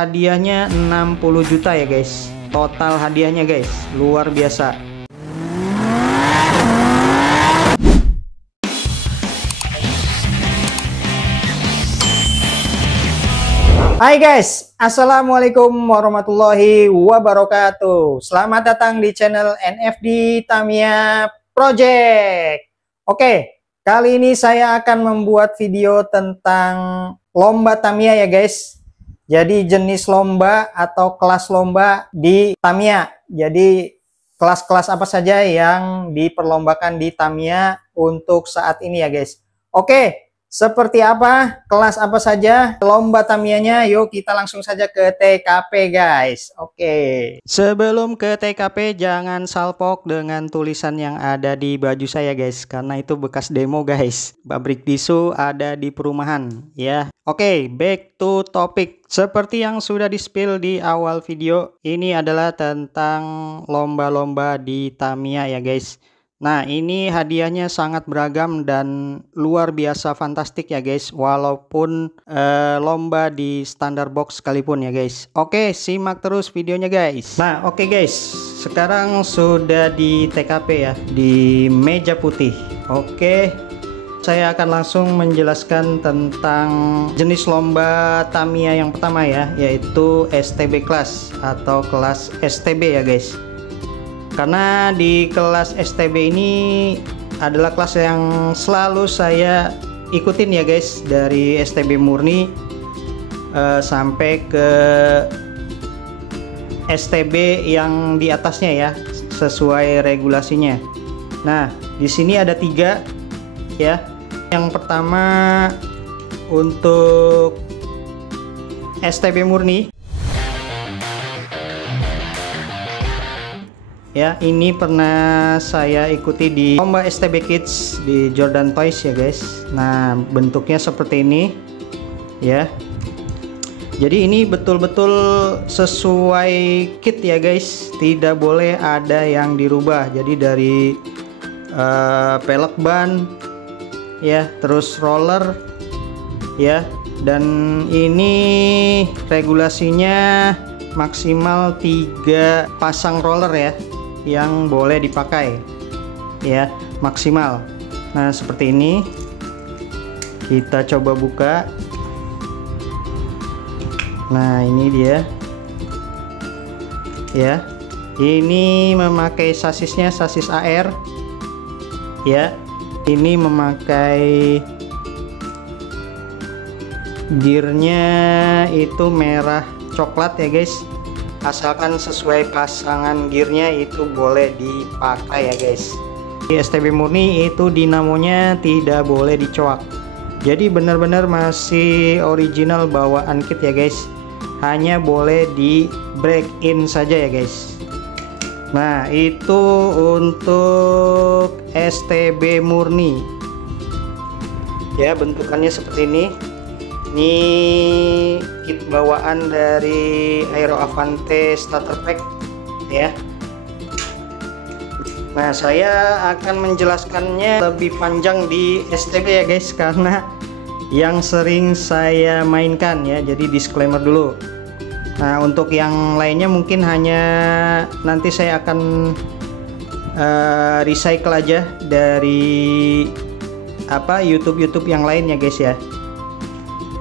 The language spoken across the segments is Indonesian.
hadiahnya 60 juta ya guys. Total hadiahnya guys, luar biasa. Hai guys, assalamualaikum warahmatullahi wabarakatuh. Selamat datang di channel NFD Tamiya Project. Oke, kali ini saya akan membuat video tentang lomba Tamiya ya guys. Jadi jenis lomba atau kelas lomba di Tamiya. Jadi kelas-kelas apa saja yang diperlombakan di Tamiya untuk saat ini ya guys. Oke. Seperti apa, kelas apa saja lomba Tamiyanya, yuk kita langsung saja ke TKP guys. Oke. Sebelum ke TKP jangan salpok dengan tulisan yang ada di baju saya guys, karena itu bekas demo guys. Pabrik Disu ada di perumahan ya. Oke, back to topic. Seperti yang sudah di-spill di awal video, ini adalah tentang lomba-lomba di Tamiya ya guys. Nah, ini hadiahnya sangat beragam dan luar biasa fantastik ya guys, walaupun lomba di standar box sekalipun ya guys. Oke, simak terus videonya guys. Nah, oke guys, sekarang sudah di TKP ya, di meja putih. Oke, saya akan langsung menjelaskan tentang jenis lomba Tamiya yang pertama ya, yaitu STB class atau kelas STB ya guys. Karena di kelas STB ini adalah kelas yang selalu saya ikutin ya guys, dari STB murni sampai ke STB yang di atasnya ya, sesuai regulasinya. Nah, di sini ada 3 ya. Yang pertama untuk STB murni. Ya, ini pernah saya ikuti di lomba STB Kids di Jordan Toys ya guys. Nah, bentuknya seperti ini ya. Jadi ini betul-betul sesuai kit ya guys, tidak boleh ada yang dirubah. Jadi dari pelek ban ya, terus roller ya, dan ini regulasinya maksimal 3 pasang roller ya yang boleh dipakai ya, maksimal. Nah, seperti ini kita coba buka. Nah, ini dia ya, ini memakai sasisnya sasis AR ya. Ini memakai gearnya itu merah coklat ya guys, asalkan sesuai pasangan gearnya itu boleh dipakai ya guys. Di STB murni itu dinamonya tidak boleh dicoak, jadi benar-benar masih original bawaan kit ya guys, hanya boleh di break in saja ya guys. Nah, itu untuk STB murni ya, bentukannya seperti ini. Ini kit bawaan dari Aero Avante Starter Pack ya. Nah, saya akan menjelaskannya lebih panjang di STB ya guys, karena yang sering saya mainkan ya, jadi disclaimer dulu. Nah, untuk yang lainnya mungkin hanya nanti saya akan recycle aja dari YouTube yang lain ya guys ya.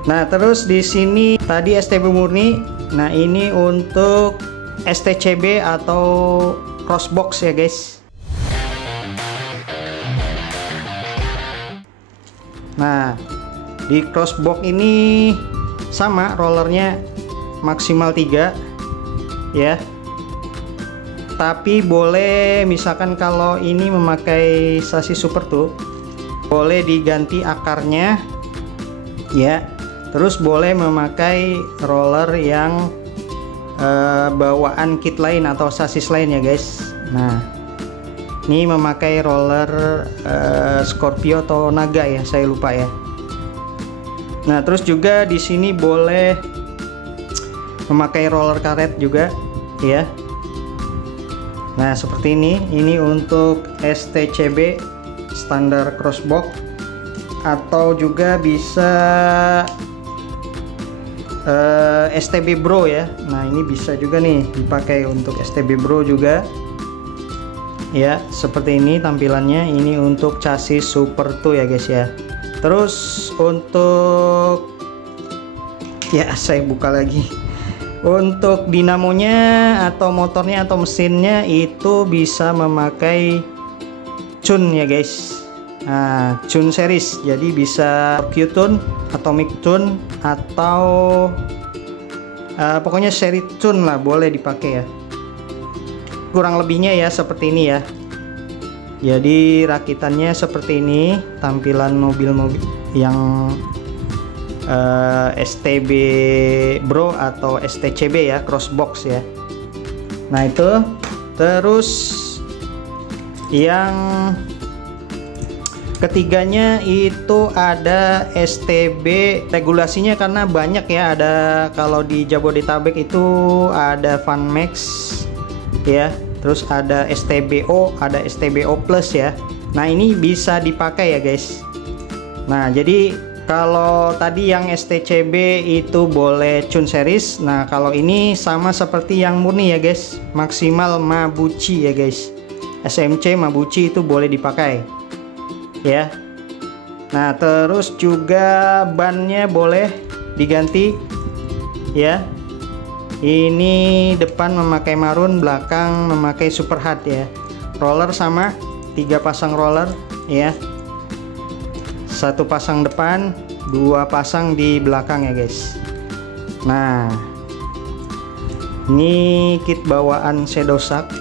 Nah, terus di sini tadi STB murni. Nah, ini untuk STCB atau crossbox ya guys. Nah, di crossbox ini sama rollernya maksimal 3 ya. Tapi boleh, misalkan kalau ini memakai sasis super tuh, boleh diganti akarnya ya. Terus boleh memakai roller yang bawaan kit lain atau sasis lain ya guys. Nah, ini memakai roller Scorpio atau Naga ya, saya lupa ya. Nah, terus juga di sini boleh memakai roller karet juga ya. Nah, seperti ini untuk STCB standar crossbox, atau juga bisa STB Bro ya. Nah ini bisa juga nih dipakai untuk STB Bro juga ya, seperti ini tampilannya. Ini untuk chassis Super 2 ya guys ya. Terus untuk ya, saya buka lagi. Untuk dinamonya atau motornya atau mesinnya itu bisa memakai Chun ya guys. Nah, Chun series, jadi bisa Q-Tune, Atomic Tune, atau pokoknya seri Chun lah, boleh dipakai ya. Kurang lebihnya ya seperti ini ya. Jadi rakitannya seperti ini, tampilan mobil-mobil yang STB Bro atau STCB ya, crossbox ya. Nah itu. Terus yang ketiganya itu ada STB regulasinya, karena banyak ya. Ada, kalau di Jabodetabek itu ada Funmax ya, terus ada STBO, ada STBO Plus ya. Nah ini bisa dipakai ya guys. Nah jadi kalau tadi yang STCB itu boleh Chun series. Nah kalau ini sama seperti yang murni ya guys, maksimal Mabuchi ya guys. SMC Mabuchi itu boleh dipakai ya. Nah terus juga bannya boleh diganti ya. Ini depan memakai marun, belakang memakai super hard ya. Roller sama 3 pasang roller ya, 1 pasang depan, 2 pasang di belakang ya guys. Nah ini kit bawaan Sedosak,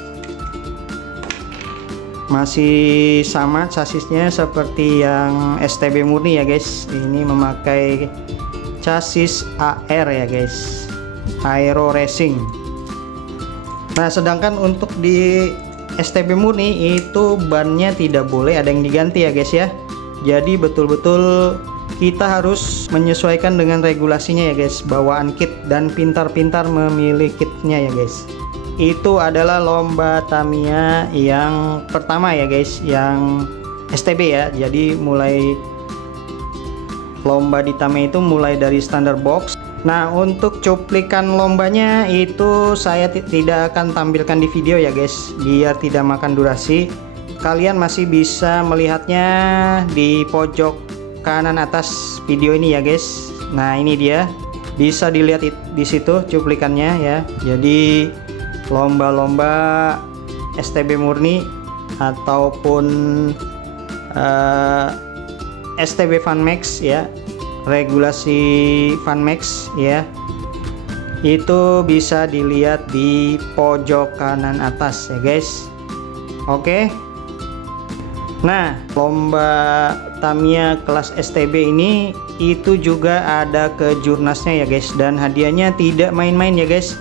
masih sama chassisnya seperti yang STB murni ya guys. Ini memakai chassis AR ya guys, Aero Racing. Nah sedangkan untuk di STB murni itu bannya tidak boleh ada yang diganti ya guys ya. Jadi betul-betul kita harus menyesuaikan dengan regulasinya ya guys, bawaan kit, dan pintar-pintar memilih kitnya ya guys. Itu adalah lomba Tamiya yang pertama ya guys, yang STB ya. Jadi mulai lomba di Tamiya itu mulai dari standar box. Nah untuk cuplikan lombanya itu saya tidak akan tampilkan di video ya guys, biar tidak makan durasi. Kalian masih bisa melihatnya di pojok kanan atas video ini ya guys. Nah ini dia, bisa dilihat di situ cuplikannya ya. Jadi lomba-lomba STB murni ataupun STB Funmax ya, regulasi Funmax ya, itu bisa dilihat di pojok kanan atas ya guys. Oke. Nah lomba Tamiya kelas STB ini itu juga ada kejurnasnya ya guys, dan hadiahnya tidak main-main ya guys.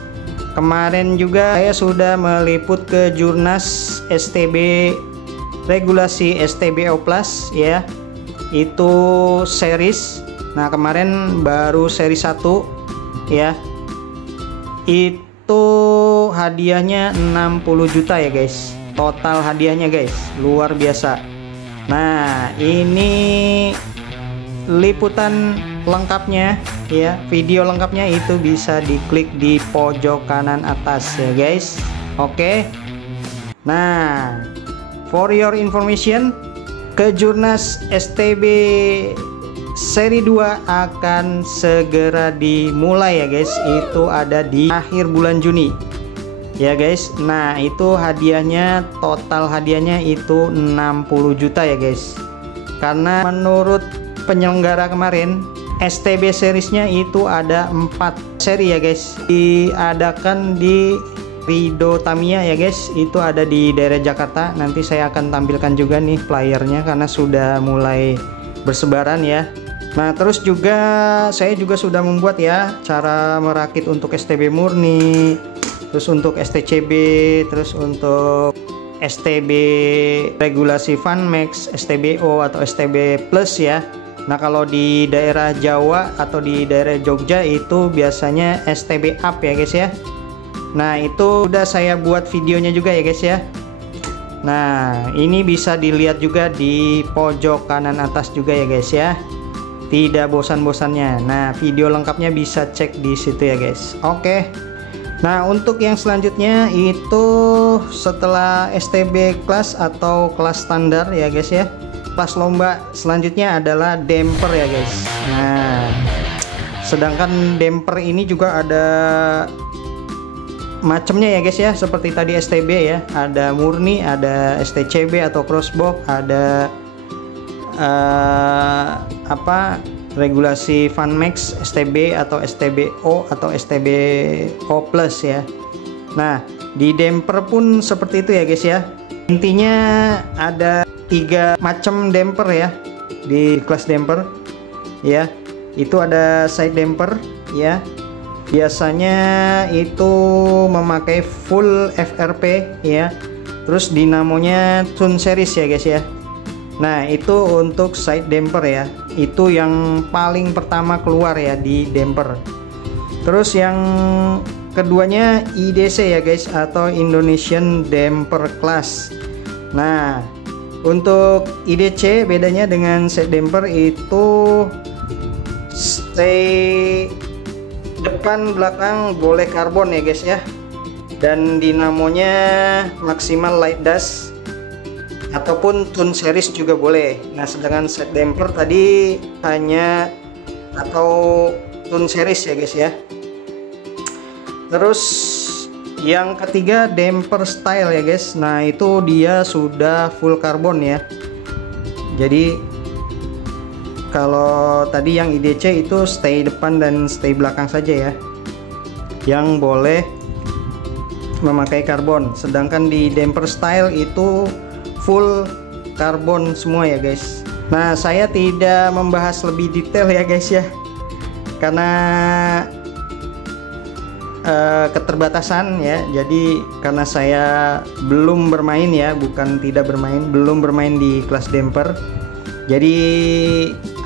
Kemarin juga saya sudah meliput ke Jurnas STB regulasi STBO Plus ya, itu series. Nah kemarin baru seri 1 ya, itu hadiahnya 60 juta ya guys, total hadiahnya guys, luar biasa. Nah ini liputan lengkapnya ya, video lengkapnya itu bisa diklik di pojok kanan atas ya guys. Oke. Nah for your information, Kejurnas STB seri 2 akan segera dimulai ya guys. Itu ada di akhir bulan Juni ya guys. Nah itu hadiahnya, total hadiahnya itu 60 juta ya guys. Karena menurut penyelenggara kemarin, STB seriesnya itu ada 4 seri ya guys, diadakan di Rido Tamiya ya guys. Itu ada di daerah Jakarta. Nanti saya akan tampilkan juga nih flyernya karena sudah mulai bersebaran ya. Nah terus juga saya juga sudah membuat ya cara merakit untuk STB murni, terus untuk STCB, terus untuk STB regulasi Funmax, STBO atau STB Plus ya. Nah kalau di daerah Jawa atau di daerah Jogja itu biasanya STB Up ya guys ya. Nah itu udah saya buat videonya juga ya guys ya. Nah ini bisa dilihat juga di pojok kanan atas juga ya guys ya. tidak bosan-bosannya. Nah, video lengkapnya bisa cek di situ ya guys. Oke. Nah, untuk yang selanjutnya itu setelah STB kelas atau kelas standar ya guys ya, kelas lomba selanjutnya adalah damper ya guys. Nah, sedangkan damper ini juga ada macamnya ya guys ya, seperti tadi STB ya, ada murni, ada STCB atau crossbox, ada regulasi Funmax, STB atau STBO atau STBO plus ya. Nah, di damper pun seperti itu ya guys ya. Intinya ada 3 macam damper ya di kelas damper ya. Itu ada side damper ya, biasanya itu memakai full FRP ya, terus dinamonya Tune series ya guys ya. Nah, itu untuk side damper ya, itu yang paling pertama keluar ya di damper. Terus yang keduanya IDC ya guys, atau Indonesian Damper Class. Nah, untuk IDC bedanya dengan side damper itu stay depan belakang boleh karbon ya guys ya, dan dinamonya maksimal light dash ataupun Tune series juga boleh. Nah, sedangkan side damper tadi hanya atau Tune series ya guys ya. Terus yang ketiga damper style ya guys. Nah, itu dia sudah full karbon ya. Jadi kalau tadi yang IDC itu stay depan dan stay belakang saja ya yang boleh memakai karbon, sedangkan di damper style itu full karbon semua ya guys. Nah, saya tidak membahas lebih detail ya guys ya, karena keterbatasan ya. Jadi karena saya belum bermain ya, bukan tidak bermain, belum bermain di kelas damper, jadi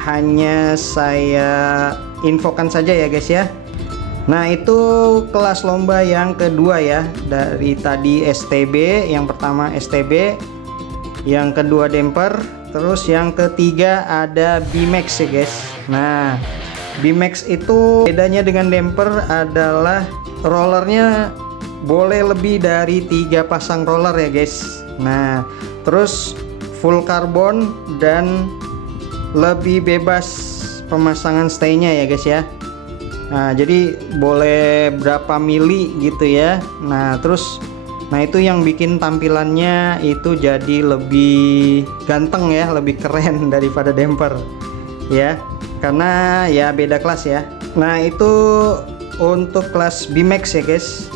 hanya saya infokan saja ya guys ya. Nah, itu kelas lomba yang kedua ya, dari tadi STB, yang pertama STB, yang kedua damper, terus yang ketiga ada BMAX ya guys. Nah, BMAX itu bedanya dengan damper adalah rollernya boleh lebih dari 3 pasang roller ya guys. Nah, terus full karbon dan lebih bebas pemasangan stay-nya ya guys ya. Nah, jadi boleh berapa mili gitu ya. Nah, terus itu yang bikin tampilannya itu jadi lebih ganteng ya, lebih keren daripada damper ya, karena ya beda kelas ya. Nah, itu untuk kelas BMAX ya guys.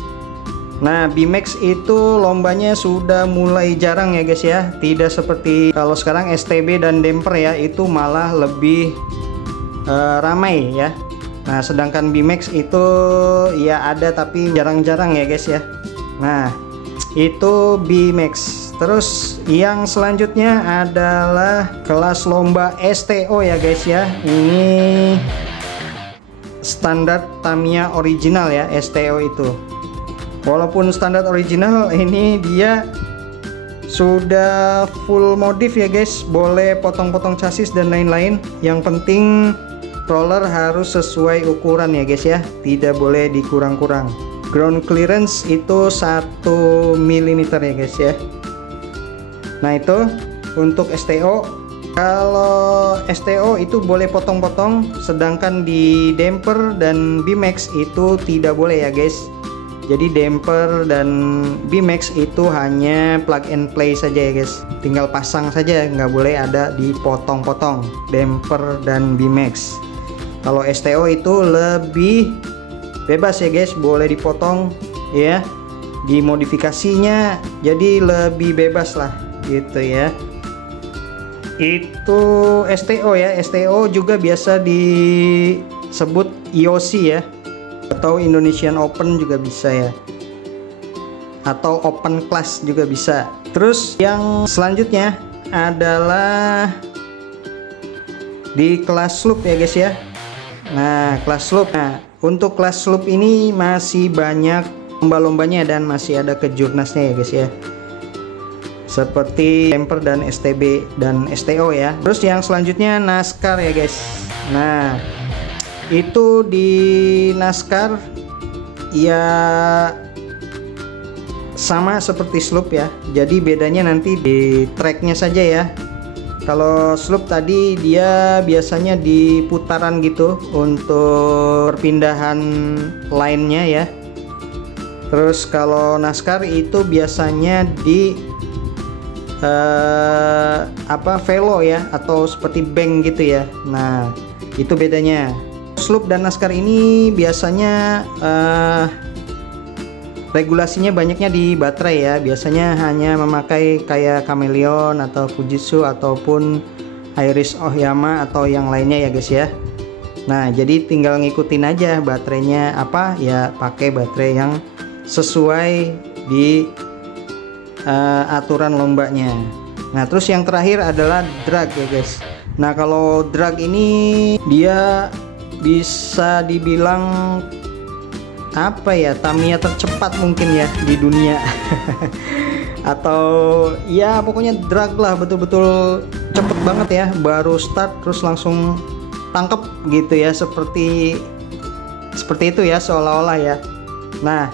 Nah, BMAX itu lombanya sudah mulai jarang ya guys ya, tidak seperti kalau sekarang STB dan damper ya, itu malah lebih ramai ya. Nah, sedangkan BMAX itu ya ada tapi jarang-jarang ya guys ya. Nah, itu BMAX. Terus yang selanjutnya adalah kelas lomba STO ya guys ya. Ini standar Tamiya original ya, STO itu. Walaupun standar original, ini dia sudah full modif ya guys, boleh potong-potong chassis dan lain-lain. Yang penting roller harus sesuai ukuran ya guys ya, tidak boleh dikurang-kurang. Ground clearance itu 1 mm ya guys ya. Nah, itu untuk STO. Kalau STO itu boleh potong-potong, sedangkan di damper dan BMAX itu tidak boleh ya guys. Jadi damper dan BMAX itu hanya plug and play saja ya guys, tinggal pasang saja, nggak boleh ada dipotong-potong damper dan BMAX. Kalau STO itu lebih bebas ya guys, boleh dipotong ya, dimodifikasinya jadi lebih bebas lah gitu ya. Itu STO ya. STO juga biasa disebut IOC ya, atau Indonesian Open juga bisa ya, atau Open Class juga bisa. Terus yang selanjutnya adalah di kelas loop ya guys ya. Nah, kelas loop. Nah, untuk kelas loop ini masih banyak lomba-lombanya dan masih ada kejurnasnya ya guys ya. seperti temper dan STB dan STO ya. Terus yang selanjutnya NASCAR ya guys. Nah, itu di NASCAR ya sama seperti slope ya. Jadi bedanya nanti di tracknya saja ya. Kalau slope tadi dia biasanya di putaran gitu untuk perpindahan line-nya ya. Terus kalau NASCAR itu biasanya di velo ya, atau seperti bank gitu ya. Nah, itu bedanya. Slope dan NASCAR ini biasanya regulasinya banyaknya di baterai ya. Biasanya hanya memakai kayak Chameleon atau Fujitsu ataupun Iris Oyama atau yang lainnya ya guys ya. Nah, jadi tinggal ngikutin aja baterainya apa ya, pakai baterai yang sesuai di aturan lombanya. Nah, terus yang terakhir adalah drag ya guys. Nah, kalau drag ini dia bisa dibilang apa ya, Tamiya tercepat mungkin ya di dunia. Atau ya pokoknya drag lah, betul-betul cepet banget ya, baru start terus langsung tangkep gitu ya, seperti itu ya seolah-olah ya. Nah,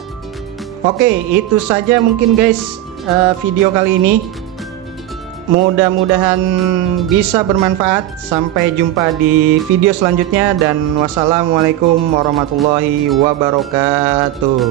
oke, itu saja mungkin guys video kali ini. Mudah-mudahan bisa bermanfaat. Sampai jumpa di video selanjutnya dan wassalamualaikum warahmatullahi wabarakatuh.